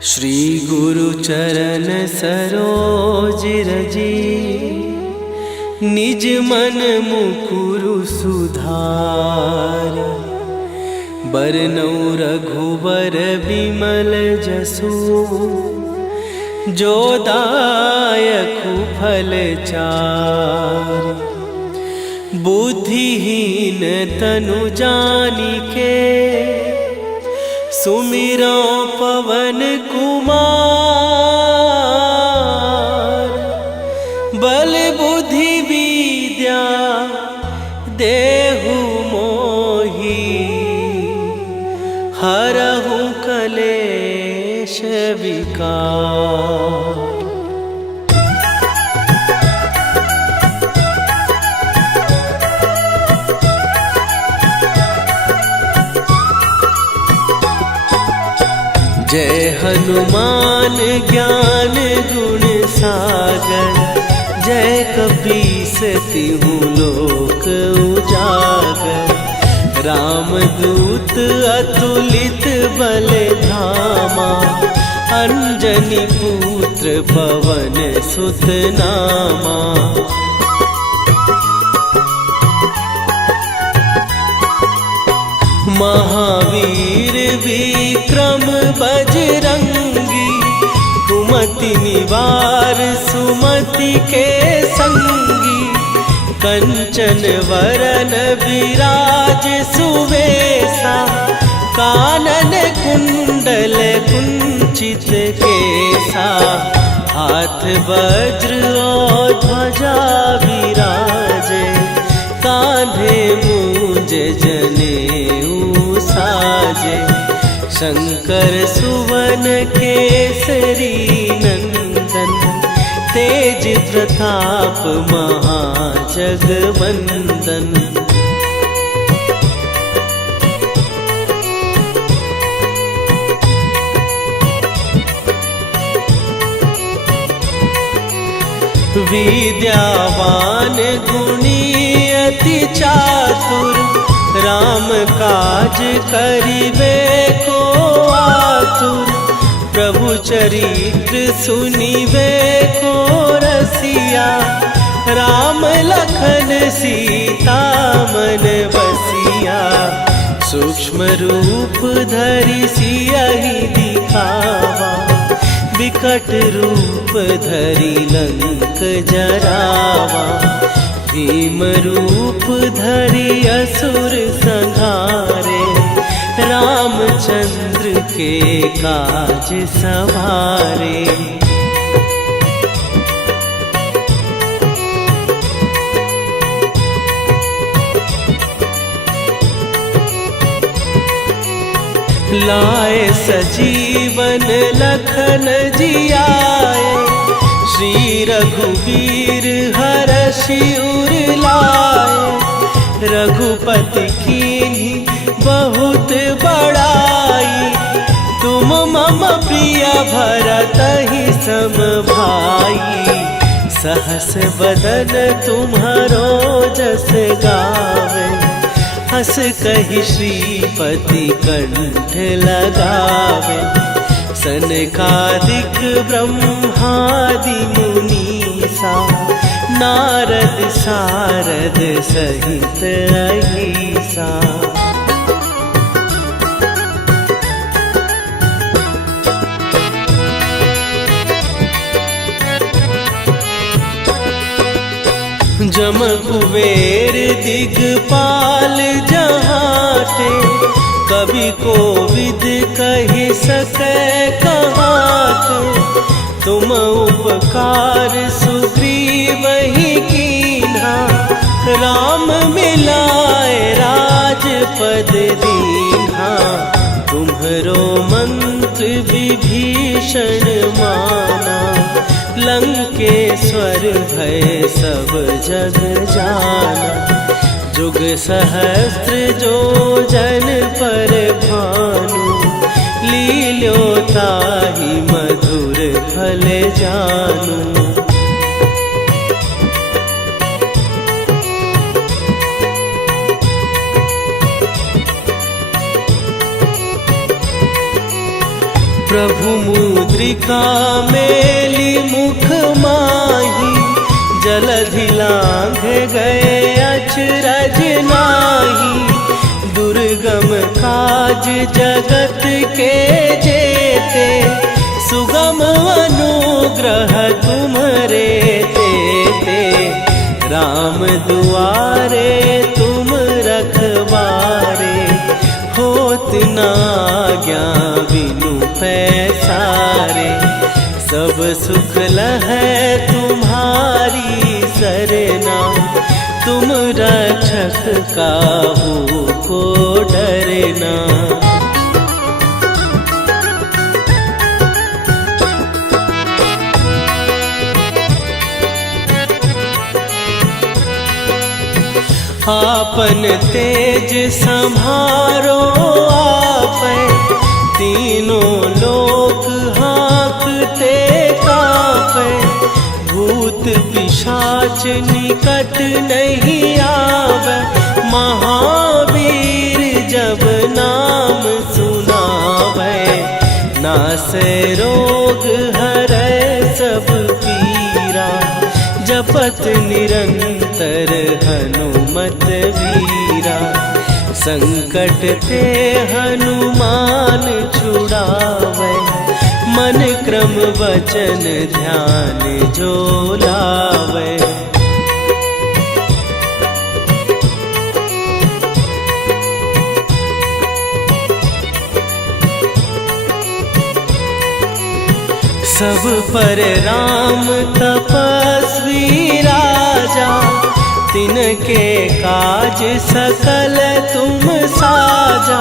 श्री गुरु चरण सरोज रजी, निज मन मुकुरु सुधार। बरनौ रघुबर बिमल जसु, जो दायकु फल चार। बुद्धिहीन तनु जानिके, सुमिरो पवन कुमार। बल बुद्धि विद्या देहु मोहि, हरहु कलेश विकार। जय हनुमान ज्ञान गुण सागर, जय कपीस तिहु लोक उजागर। रामदूत अतुलित बल धामा, अंजनी पुत्र पवन सुत नामा। महावीर विक्रम बजरंगी, कुमति निवार सुमति के संगी। कंचन वरन विराज सुवेशा, कानन कुंडल कुंचित केसा। हाथ वज्र और ध्वजा विराजे, कांधे मूंज जनेऊ साजे। शंकर सुवन केसरी नंदन, तेज प्रताप महाजगवंदन। विद्यावान गुणी अति चातुर, राम काज करिबे को आतुर। प्रभु चरित्र सुनिबे को रसिया, राम लखन सीता मन बसिया। सूक्ष्म रूप धरि सियहि दिखावा, विकट रूप धरि लंक जरावा। भीम रूप धरि असुर संहारे, रामचंद्र के काज सवारे। लाए सजीवन लखन जियाए, श्री रघुवीर हरषि उर लाए। रघुपति कीन्ही बहुत बड़ाई, तुम मम प्रिय भरतहि सम भाई। सहस बदन तुम्हारो जस गावे, हस कहि श्रीपति कंठ लगावे। सनकादिक ब्रह्मादि मुनीसा, नारद सारद सहित अहिसा। जम कुबेर दिगपाल जहाते, कवि कोविद कहि सकै कहाते। तुम उपकार सुग्रीवहि कीन्हा, राम मिलाए राजपद दीन्हा। तुम्हरो मंत्र विभीषण माना, लंकेश्वर भय सब जग जाना। जुग सहस्त्र जो जन पर भानु, लील्यो ताहि मधुर फल जानू। प्रभु मुद्रिका मेली मुख माही, जलधि लांघ गए अचरज नाही। दुर्गम काज जगत के जेते, सुगम अनुग्रह तुम्हारे तेते। राम दुआरे तुम रखवारे, होत ना आज्ञा बिनु पैसारे। सब सुख लहै तुम्हारी सरना, तुम रक्षक काहू को डरना। आपन तेज संभारो आपै, तीनों लोक हाँकते कापै। भूत पिशाच निकट नहीं आवे, महावीर जब नाम सुनावे। नासै रोग हरै सब पीरा, जपत निरंतर हनुमत वीरा। संकट ते हनुमान छुड़ावे, मन क्रम वचन ध्यान जो लावे। सब पर राम तपस्वी राजा, तिनके काज सकल तुम साजा।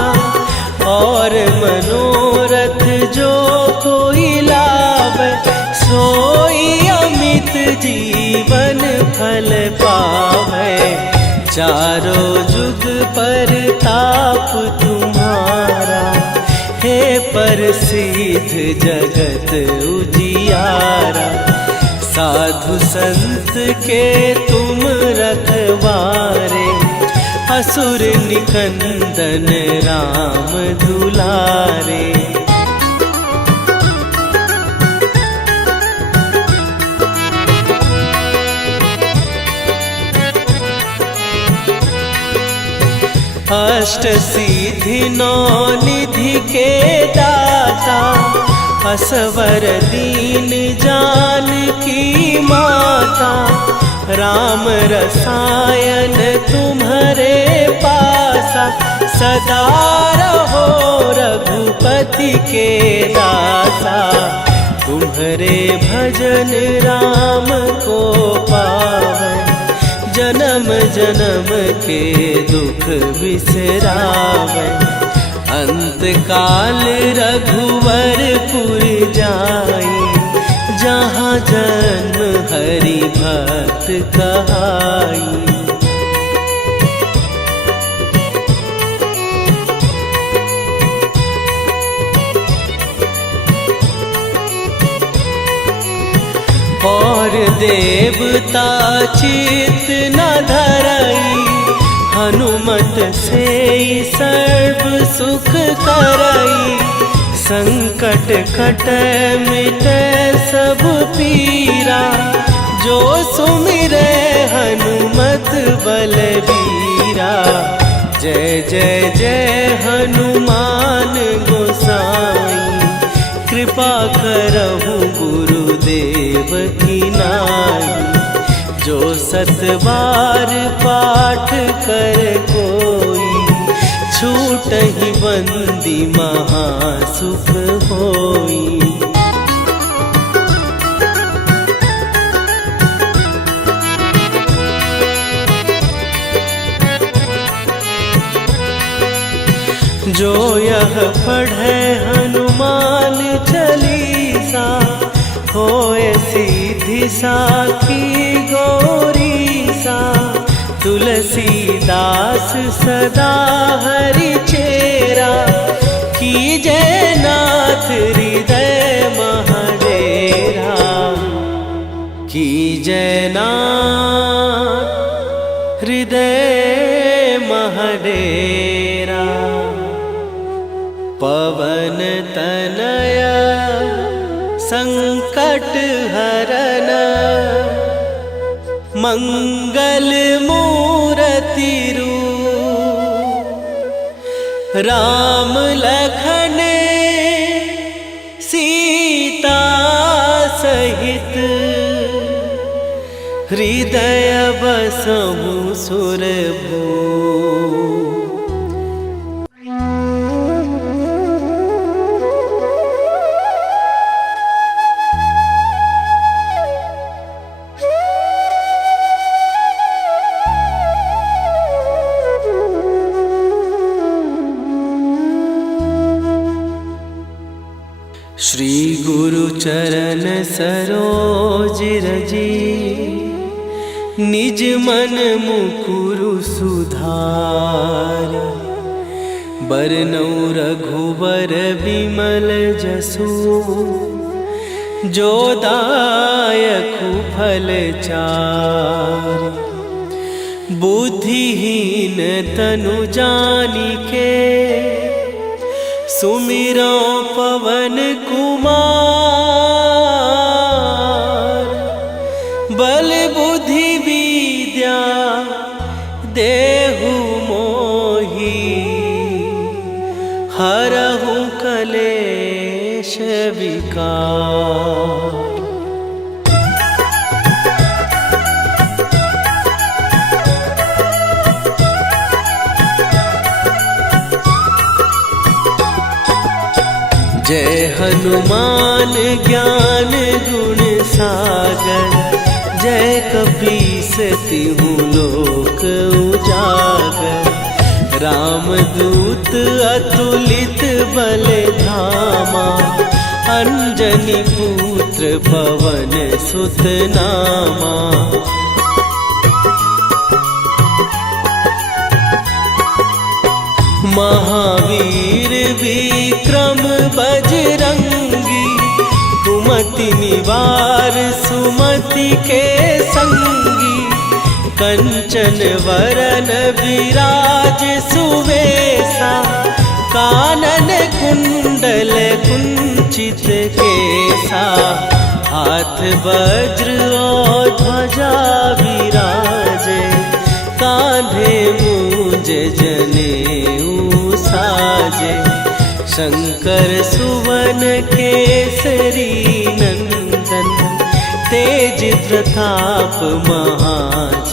और मनोरथ जो कोई लावे, सोई अमित जीवन फल पावे। चारों जुग पर ताप तुम्हारा, हे प्रसिद्ध जगत उजियारा। साधु संत के तुम रखवारे, असुर निकंदन राम दुलारे। अष्ट सिद्धि नौ निधि के दाता, असवर दीन जानकी माता। राम रसायन तुम्हारे पासा, सदा रहो रघुपति के दासा। तुम्हारे भजन राम को पावे, जन्म जन्म के दुख बिसरावे। अंत काल रघुवरपुर जाई, जहाँ जन्म हरि भक्त कहाई। और देवता चित न धरई, हनुमत से सर्व सुख करई। संकट कटै मिटै सब पीरा, जो सुमिरै हनुमत बलबीरा। जय जय जय हनुमान गोसाई, कृपा करहु गुरुदेव की नाई। जो सत बार पाठ कर कोई, छूटहि बंदी महासुख होई। जो यह पढ़े हनुमान चालीसा, होए सीधी साखी गौरीसा। तुलसीदास सदा हरि चेरा, कीजय नाथ हृदय महडेरा। कीजय नाथ हृदय महडेरा। पवन तनय संकट हरन मंगल मूर्ति रूप राम लखन सीता सहित हृदय बसहु सुरभू। श्री गुरु चरण सरोज रजी निज मन मुकुरु सुधार। बरनउँ रघुबर बिमल जसु जो दायकु फल चार। बुद्धिहीन तनु जानिके सुमिरो पवन कुमार। बल बुद्धि विद्या देहु मोहि हरहु कलेश विकार। जय हनुमान ज्ञान गुण सागर। जय कपीस तिहु लोक उजागर। रामदूत अतुलित बल धामा। अंजनी पुत्र पवन सुत नामा। महावीर विक्रम बजरंगी। कुमति निवार सुमति के संगी। कंचन वरन विराज सुवेशा। कानन कुंडल कुंचित केसा। हाथ वज्र और ध्वजा विराजे। कांधे मूंज जनेऊ साजे। शंकर सुवन केसरी नंदन। तेज प्रताप महाजगवंदन।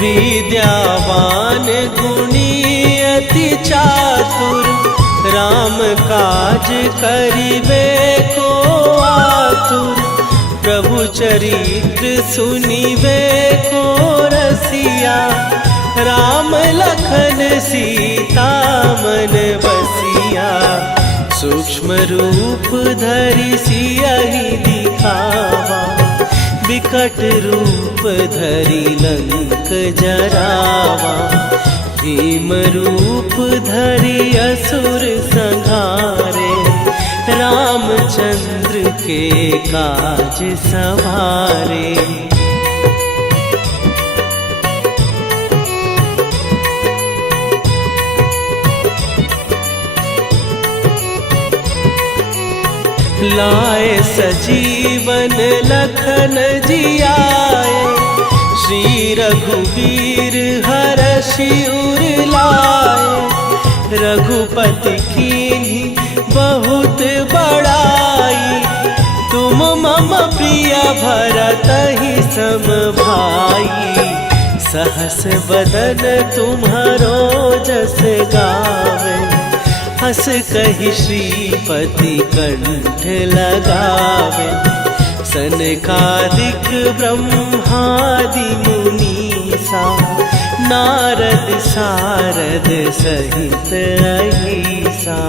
विद्यावान गुणी अति चातुर। राम काज करिबे को आतुर। प्रभु चरित्र सुनिबे को रसिया। राम लखन सीता मन बसिया। सूक्ष्म रूप धरि सियहि दिखावा। विकट रूप धरि लंक जरावा। भीम रूप धरि असुर संहारे। रामचंद्र के काज सवारे। लाए सजीवन लखन जियाए। श्री रघुवीर हरषि उर लाए। रघुपति कीन्ही बहुत बड़ाई। तुम मम प्रिय भरतहि सम भाई। सहस बदन तुम्हारो जस गावे। हस कहि श्रीपति कंठ लगावे। सनकादिक ब्रह्मादि मुनीसा। नारद सारद सहित अहिसा।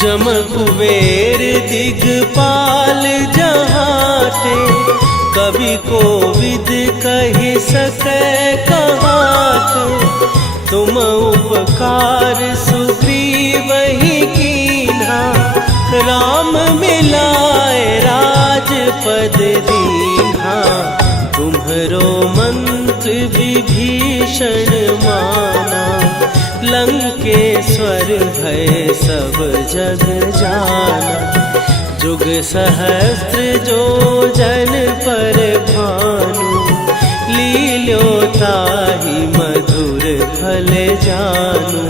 जम कुबेर दिगपाल जहाते। कवि कोविद कहि सकै कहाते। तुम उपकार सुग्रीव ही कीन्हा, राम मिलाए राजपद दीन्हा। तुम्हरो मंत्र विभीषण माना, लंकेश्वर भय सब जग जाना। जुग सहस्त्र जो जन पर भानु, लील्यो ताहि मधुर फल जानू।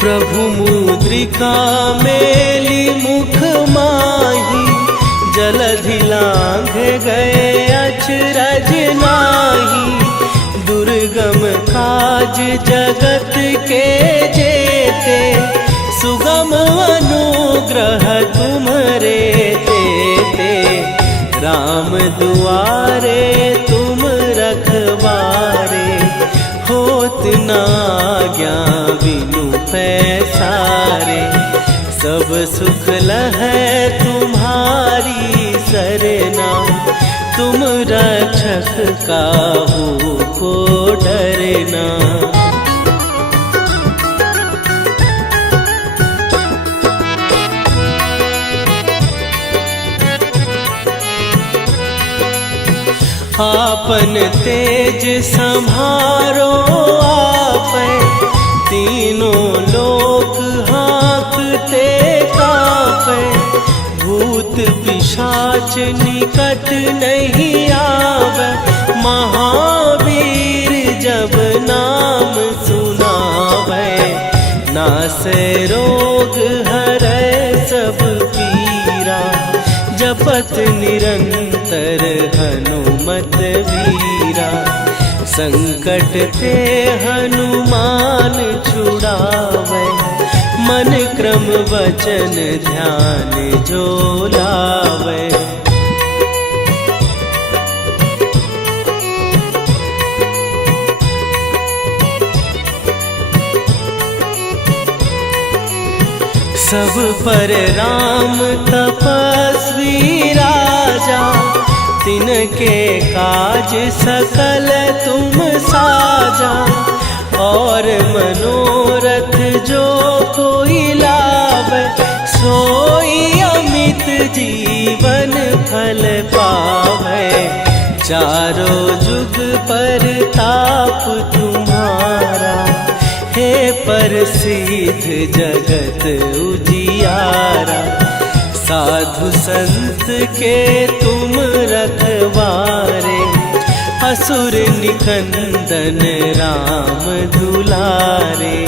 प्रभु मुद्रिका मेली मुख माही, जलधि लांघ गए अचरज नाहि। दुर्गम काज जगत के जेते, सुगम अनुग्रह तुम्हरे तेते। राम दुआरे तुम रखवारे, होत न आज्ञा बिनु पैसारे। सब सुख लहै तुम्हारी सरना, तुम रक्षक काहू को डरना। आपन तेज संभारो आपै, तीनों लोक हाँकते कापै। भूत पिशाच निकट नहीं आवे, महावीर जब नाम सुनावे। नासै रोग हरै सब पीरा, जपत निरंतर हनुमत वीरा। संकट ते हनुमान छुड़ावे, मन क्रम वचन ध्यान जो लावे। सब पर राम तपस्वी राजा, तिनके काज सकल तुम साजा। और मनोरथ जो कोई लावे, सोई अमित जीवन फल पावे। चारों जुग पर ताप तुम्हारा, हे प्रसिद्ध जगत उजियारा। साधु संत के तुम रखवारे, असुर निकंदन राम दुलारे।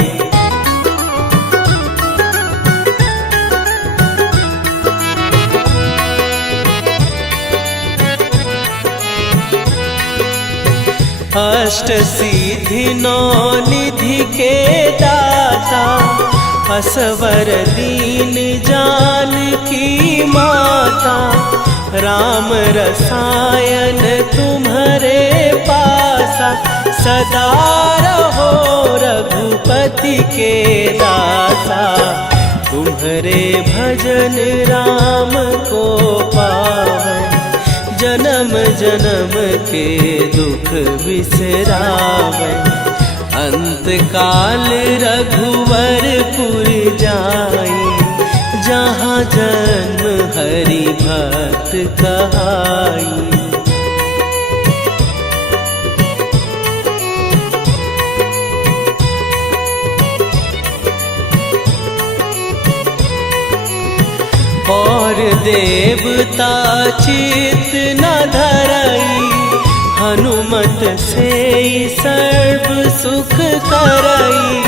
अष्ट सिद्धि नौ निधि के दाता, असवर दीन जानकी माता। राम रसायन तुम्हारे पासा, सदा रहो रघुपति के दासा। तुम्हारे भजन राम को पावे, जन्म जन्म के दुख बिसरावे। अंत काल रघुवरपुर जाई, जहाँ जन्म हरि भक्त कहाई। और देवता चित न धरई, हनुमत से सर्व सुख करई।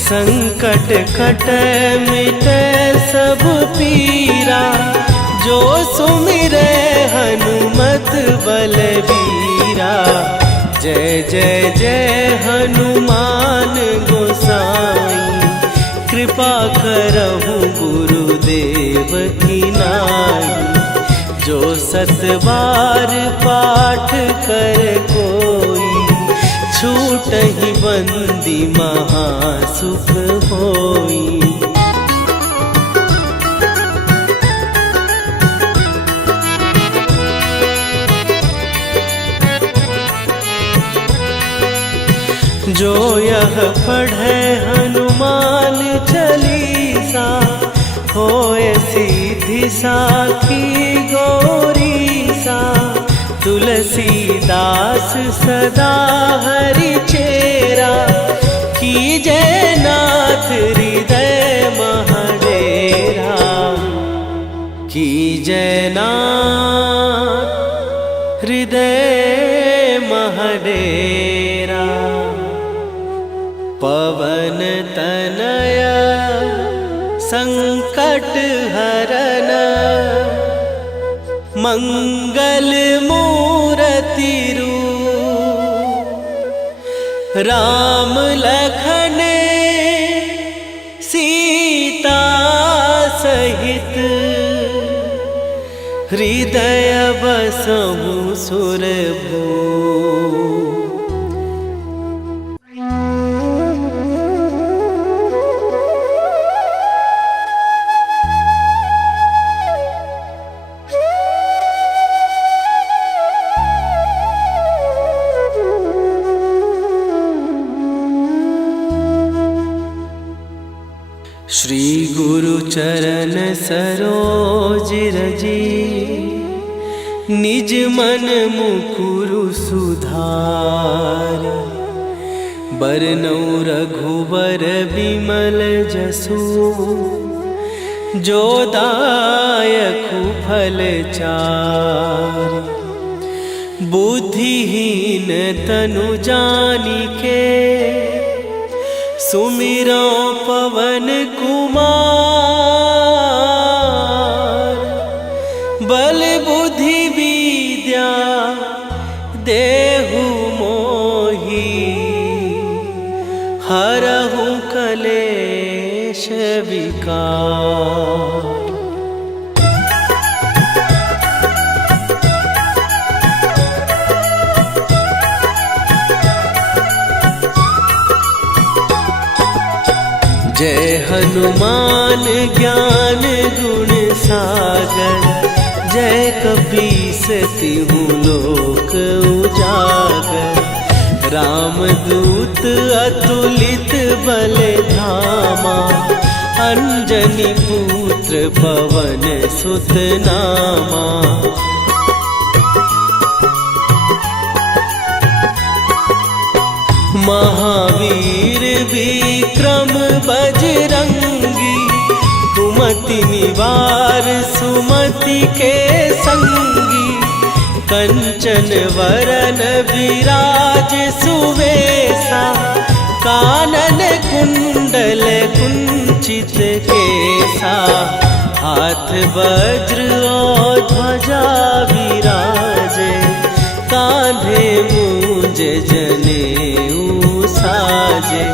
संकट कटै मिटै सब पीरा, जो सुमिरै हनुमत बलबीरा। जय जय जय हनुमान गोसाई, कृपा करहु गुरुदेव की नाई। जो सत बार पाठ कर कोई, छूटहि बंदी महासुख होई। जो यह पढ़े हनुमान चालीसा, होए सीधी साखी गौरी सा। तुलसीदास सदा हरि चेरा, कीजय नाथ हृदय महडेरा। कीजय नाथ हृदय महडेरा। पवन तनय संकट हरन, मंगल मूरति रूप। राम लखन सीता सहित, हृदय बसहु सुरभूप। श्री गुरु चरण सरोज रजी, निज मन मुकुरु सुधार। बरनउँ रघुबर बिमल जसु, जो दायकु फल चारि। बुद्धिहीन तनु जानिके, सुमिरो पवन कुमार। बल बुद्धि विद्या देहु मोहि, हरहु कलेश विकार। जय हनुमान ज्ञान गुण सागर, जय कपीस तिहु लोक उजागर। रामदूत अतुलित बल धामा, अंजनी पुत्र पवन सुत नामा। महावीर विक्रम बजरंगी, कुमति निवार सुमति के संगी। कंचन वरन विराज सुवेशा, कानन कुंडल कुंचित केसा। हाथ वज्र और ध्वजा विराजे, कांधे मूंज जनेऊ साजे।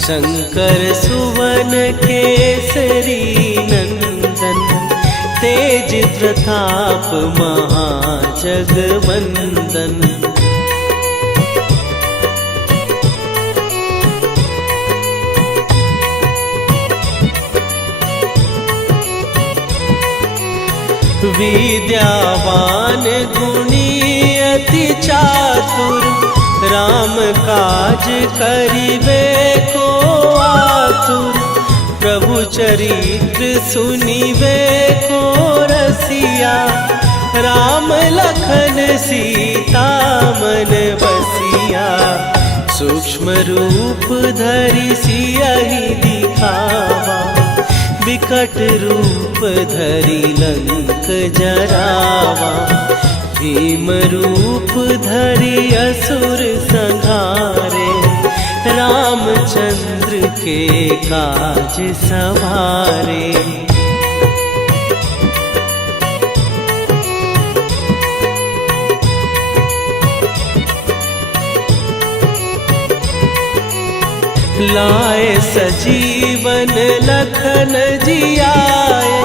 शंकर सुवन केसरी नंदन, तेज प्रताप महाजगवंदन। विद्यावान गुणी अति चातुर, राम काज करिबे को आतुर। प्रभु चरित्र सुनिबे को रसिया, राम लखन सीता मन बसिया। सूक्ष्म रूप धरि सियहि दिखावा, विकट रूप धरि लंक जरावा। भीम रूप धरि असुर संहारे, रामचंद्र के काज सवारे। लाए सजीवन लखन जियाए,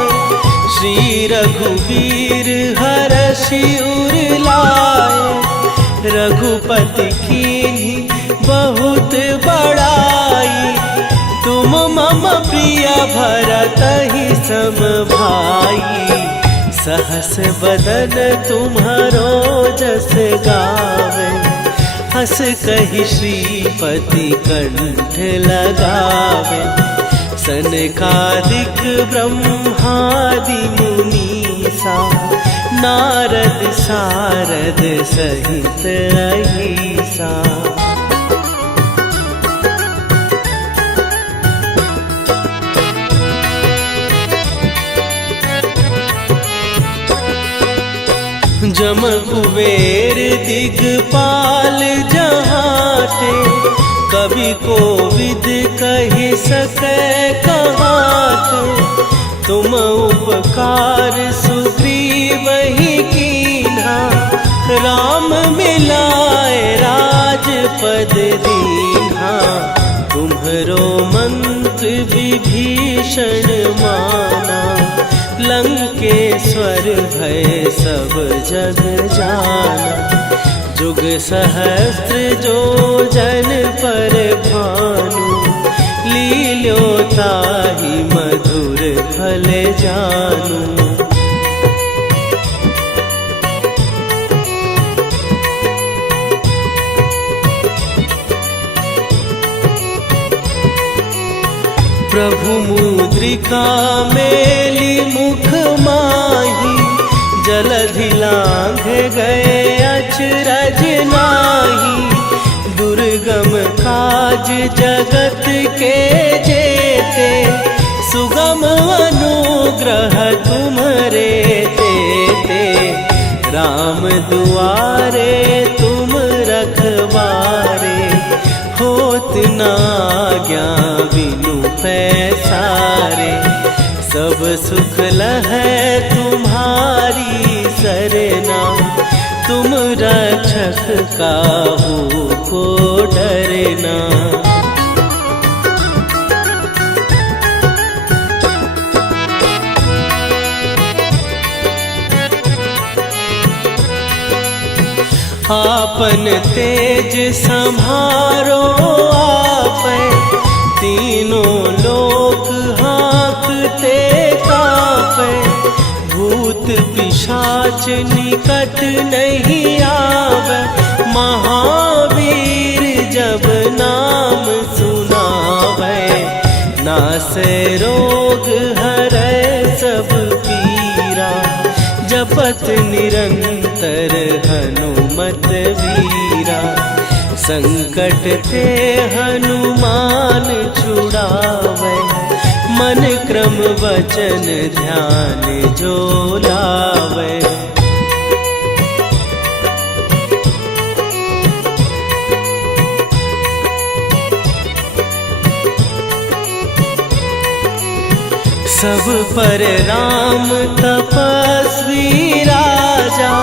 श्री रघुवीर हरषि उर लाए। रघुपति कीन्ही बहुत बड़ाई, तुम मम प्रिय भरतहि सम भाई। सहस बदन तुम्हारो जस गावे, हस कहि श्रीपति कंठ लगावे, सनकादिक ब्रह्मादि मुनीसा, नारद सारद सहित अहिसा। जम कुबेर दिगपाल जहाते, कवि कोविद कहि सकै कहाते। तुम उपकार सुग्रीवहि कीन्हा, राम मिलाए राजपद दीन्हा। तुम्हरो मंत्र विभीषण माना, लंकेश्वर भय सब जग जाना। जुग सहस्त्र जो जन पर भानु, लील्यो ताहि मधुर फल जानू। प्रभु मुद्रिका मेली मुख माही, जलधि लांघ गए अचरज नाही। दुर्गम काज जगत के जेते, सुगम अनुग्रह तुम्हरे तेते। राम दुआरे तुम रखवारे, होत न आज्ञा बिनु पैसारे। सब सुख लहै तुम्हारी सरना, तुम रक्षक काहू को डरना। आपन तेज सम्हारो आपै, तीनों लोक हाँकते कांपै। भूत पिशाच निकट नहीं आवे, महावीर जब नाम सुनावे। नासै रोग हरै सब पीरा, जपत निरंतर हनुमत वीरा। संकट ते हनुमान छुड़ावे, मन क्रम वचन ध्यान जो लावे। सब पर राम तपस्वी राजा,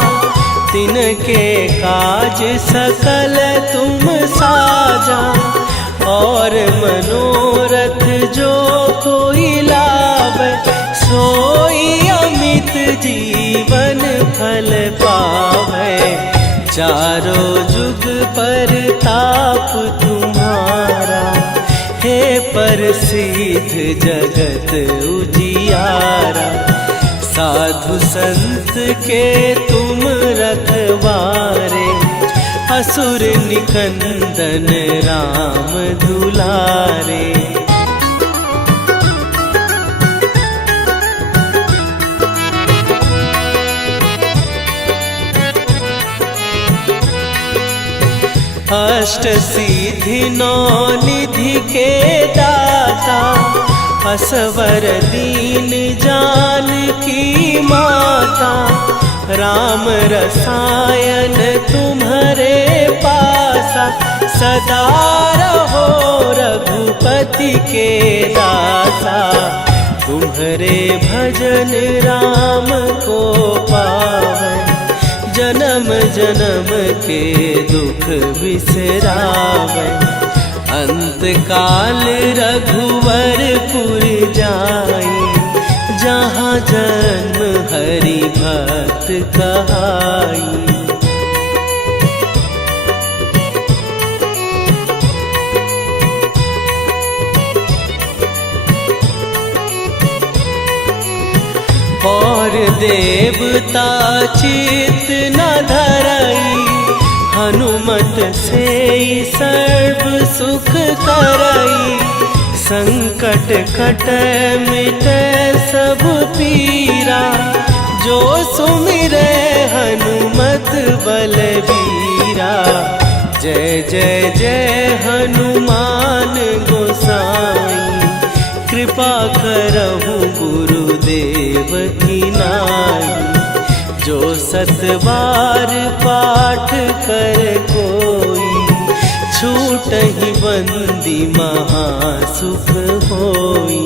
तिनके काज सकल तुम साजा। और मनोरथ जो कोई लावे, सोई अमित जीवन फल पावे। चारों जुग पर ताप तुम्हारा, हे प्रसिद्ध जगत उजियारा। साधु संत के तुम रखवारे, असुर निकंदन राम दुलारे। अष्ट सिद्धि नौ निधि के दाता, असवर दीन जानकी माता। राम रसायन तुम्हारे पासा, सदा रहो रघुपति के दासा। तुम्हारे भजन राम को पावै, जन्म जन्म के दुख बिसरावै। अंत काल रघुवरपुर जाई, जहाँ जन्म हरि भक्त कहाई। और देवता चित न धरई, हनुमत से सर्व सुख करई, संकट कटै मिटै सब पीरा। जो सुमिरै हनुमत बलबीरा, जय जय जय हनुमान गोसाई। कृपा करहु गुरुदेव की नाई, जो सत बार पाठ कर कोई, छूटहि बंदी महासुख होई।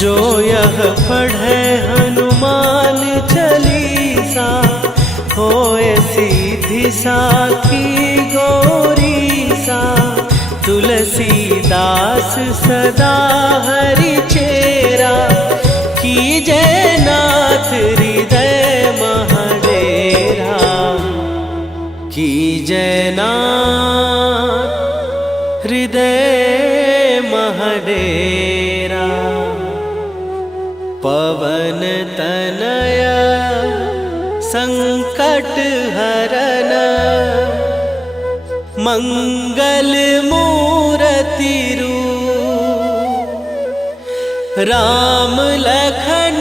जो यह पढ़े हनुमान चालीसा, होए सीधी साखी गौरीसा। तुलसीदास सदा हरि चेरा, कीजय नाथ हृदय महडेरा। कीजय नाथ हृदय महडेरा। पवन तनया संकट हरन, मंगल मूरति रूप। राम लखन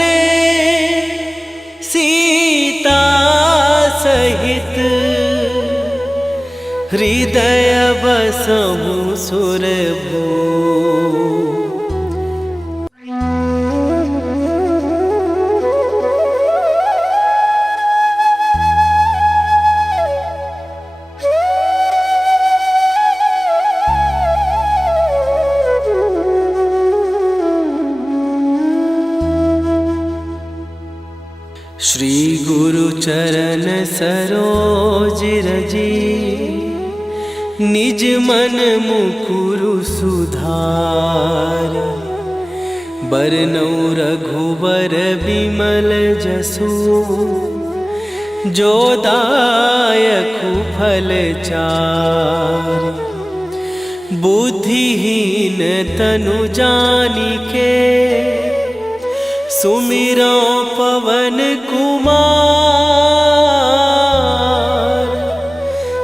सीता सहित, हृदय बसहु सुरभूप। श्री गुरु चरण सरोज रजी, निज मन मुकुरु सुधार। बरनौ रघुबर बिमल जसु, जो दायकु फल चार। बुद्धिहीन तनु जानिके, सुमिरो पवन कुमार।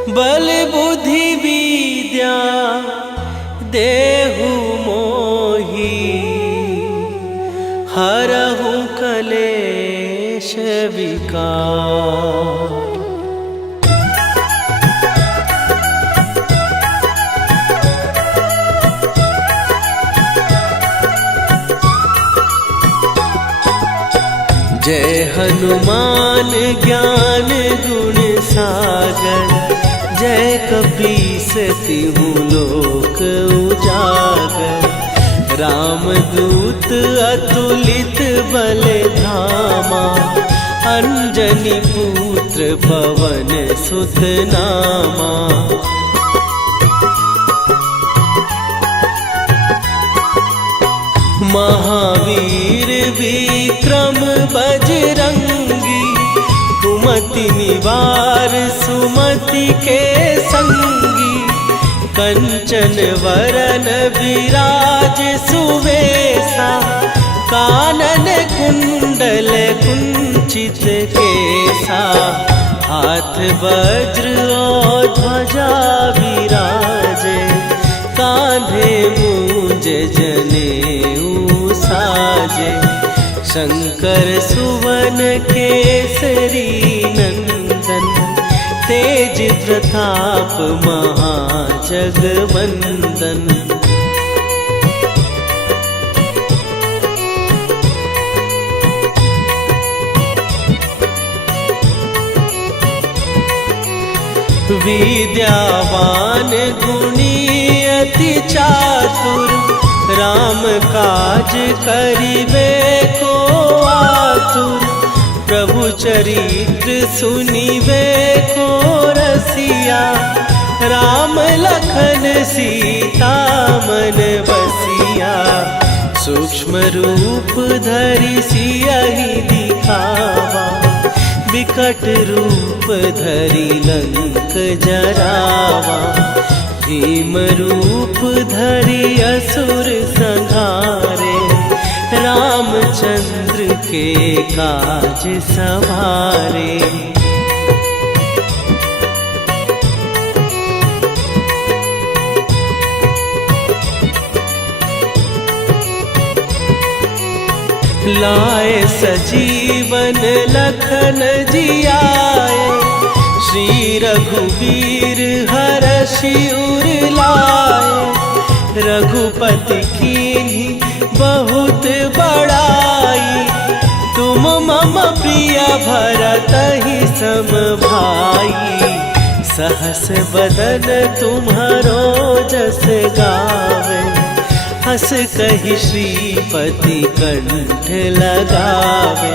बल बुद्धि विद्या देहु मोहि, हरहु कलेश विकार। जय हनुमान ज्ञान गुण सागर, जय कपीस तिहु लोक उजागर। रामदूत अतुलित बल धामा, अंजनी पुत्र पवन सुत नामा। महावीर विक्रम बजरंगी, कुमति निवार सुमति के संगी। कंचन वरन विराज सुवेशा, कानन कुंडल कुंचित केसा। हाथ वज्र और ध्वजा विराजे, कांधे मूंज जनेऊ साजे। शंकर सुवन केसरी नंदन, तेज प्रताप महाजगवंदन। विद्यावान गुणी अति चातुर, राम काज करिबे को आतुर। प्रभु चरित्र सुनिबे को रसिया, राम लखन सीता मन बसिया। सूक्ष्म रूप धरि सियहि दिखावा, विकट रूप धरि लंक जरावा। भीम रूप धरि असुर संहारे, रामचंद्र के काज सवारे। लाए सजीवन लखन जियाए, श्री रघुवीर हरषि उर लाए। रघुपति कीन्ही बहुत बड़ाई, तुम मम प्रिय भरतहि सम भाई। सहस बदन तुम्हारो जस गावे, हस कहि श्रीपति कंठ लगावे।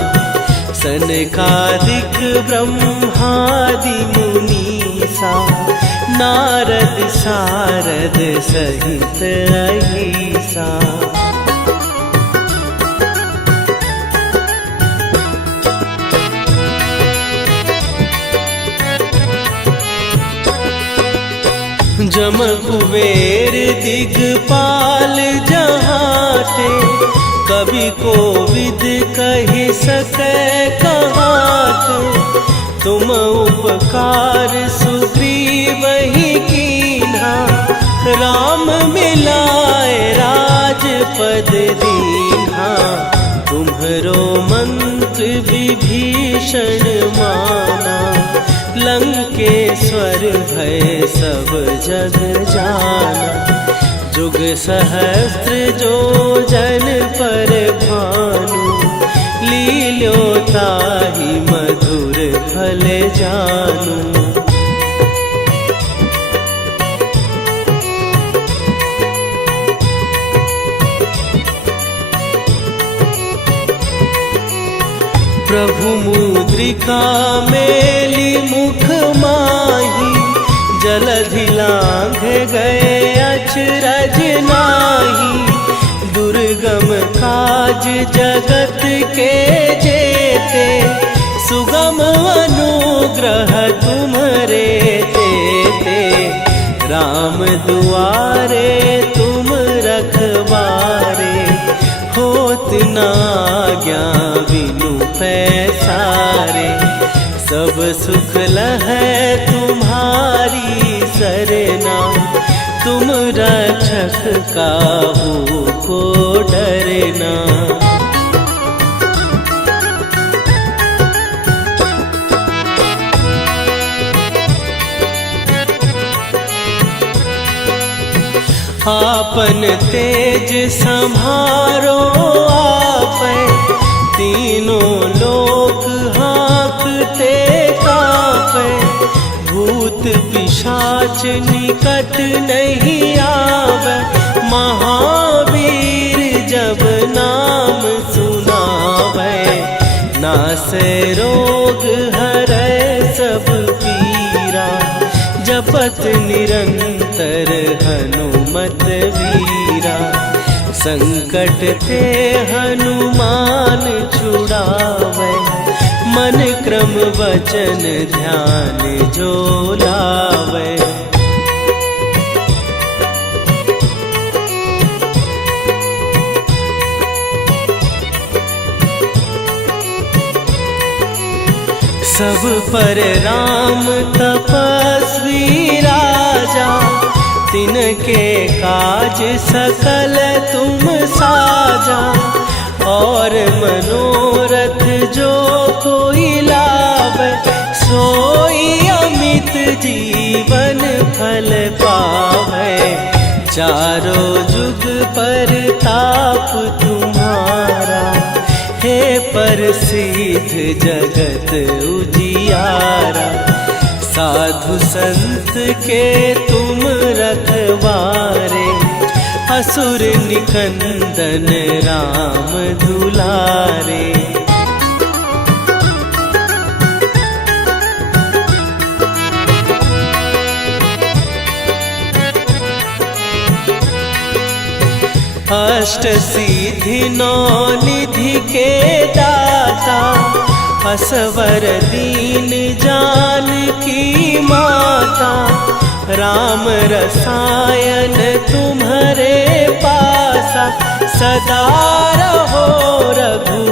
सनकादिक ब्रह्मादि मुनीसा, नारद सारद सहित अहिसा। जम कुबेर दिगपाल जहाते, कवि कोविद कहि सकै कहाते। तुम उपकार सुग्रीवहि कीन्हा, राम मिलाए राजपद दीन्हा। तुम्हरो मंत्र विभीषण माना, लंकेश्वर भय सब जग जाना। जुग सहस्त्र जो जन पर भानु, लील्यो ताहि मधुर फल जानू। प्रभु मुद्रिका मेली मुख माही, जलधि लांघ गए अचरज नाही। दुर्गम काज जगत के जेते, सुगम अनुग्रह तुम्हरे तेते। राम दुआरे तुम रखवारे, होत न आज्ञा बिनु पैसारे। सब सुख लहै तुम्हारी सरना, तुम रक्षक काहू को डरना। आपन तेज संभारो आपै, तीनों लोक हाँकते कांपै। भूत पिशाच निकट नहीं आवे, महावीर जब नाम सुनावे। नासै रोग हरै सब पीरा, जपत निरंतर हनुमत वीरा। संकट ते हनुमान छुड़ावे, मन क्रम वचन ध्यान जो लावे। सब पर राम तपस्वी राजा, तिनके काज सकल तुम साजा। और मनोरथ जो कोई लावे, सोई अमित जीवन फल पावे। चारों जुग पर ताप तुम्हारा, हे प्रसिद्ध जगत उजियारा। साधु संत के तुम रखवारे, असुर निकंदन राम दुलारे। अष्ट सिद्धि नौ निधि के दाता, असवर दीन जानकी माता। राम रसायन तुम्हारे पासा, सदा रहो रघु